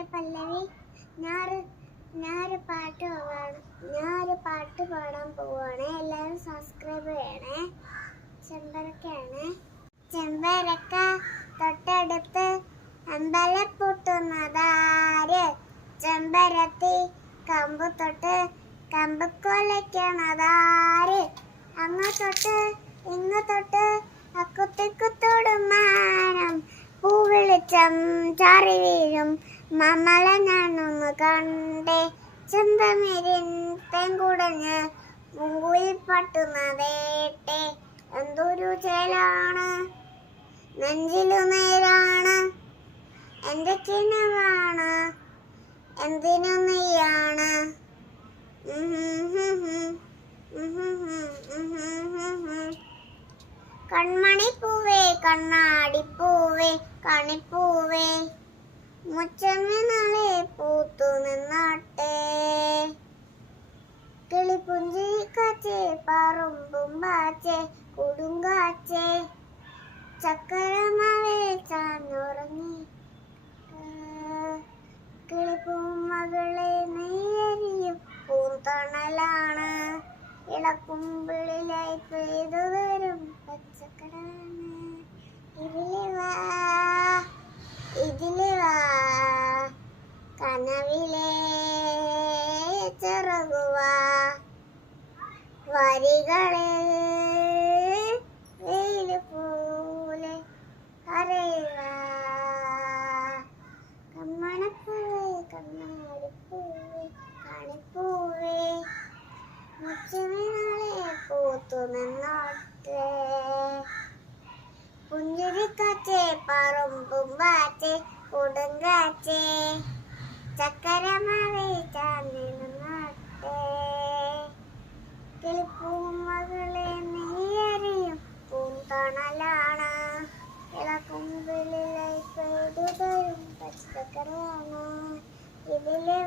Hi പല്ലവി, ഞാനൊരു പാട്ട് പാടാൻ പോവാണ്. എല്ലാവരും സബ്സ്ക്രൈബ് ചെയ്യണേ. ചെമ്പരക്കയാണ്. ചെമ്പരക്ക തൊട്ടടുത്ത് അമ്പലപ്പൂട്ടുന്നതാര്? ചെമ്പരത്തി കമ്പ് തൊട്ട് കമ്പ് കൊലയ്ക്കണതാര്? അങ്ങ് തൊട്ട് ഇങ്ങ് തൊട്ട് അക്കുത്തിക്കുത്തോടും മാനം പൂവെളിച്ചം ചാറി വീഴും മമള ഞാനൊന്ന് കണ്ടേ. ചെന്തമിരിൻ തേൻകുടഞ്ഞ് മുങ്കുയിൽ പട്ടുന്നതേട്ടെ. എന്തൊരു ചേലാണ്, നെഞ്ചിലു നേരാണ്, എന്റെ കിണവാണ്, എന്തിനു നീയാണ്? കൺമണിപ്പൂവേ കണ്ണാടിപ്പൂവേ കണിപ്പൂവേ മുച്ചമ്മ നാളെ പൂത്തു നിന്നാട്ടെ. കിളിപ്പുഞ്ചിരിക്കാച്ചേ പറമ്പുമ്പാച്ചേ കൊടുങ്കാച്ചേ ചക്കരമാവേ ചാഞ്ഞുറങ്ങി. കിളിപ്പൂമകളെ നെയ്യരിയും പൂന്തണലാണ്, ഇളക്കുമ്പിളിലായി പെയ്തു തരും പച്ചക്കടാണ്. ഇതിലെ വാ കനവിലെ ചിറകുവാ, വരികളെ വെയില് പോലെ അറിയുവാ. കമ്മണപ്പൂവേ കണ്ണാടിപ്പൂവേ കണിപ്പൂവേ മുച്ചമേ നാളെ പൂത്തു നിന്നോട്ടെ. പുഞ്ചിരിക്കാച്ചേ പറമ്പുമ്പാച്ചേ കൊടുങ്കാച്ചേ ചക്കരമാവേ ചാഞ്ഞു നിന്നോട്ടെ. കിളിപ്പൂമകളെ നെയ്യറിയും പൂന്തണലാണ്, ഇളക്കുമ്പിളിലായി പെയ്തു തരും പച്ചക്കറിയാണ്. ഇതിലെ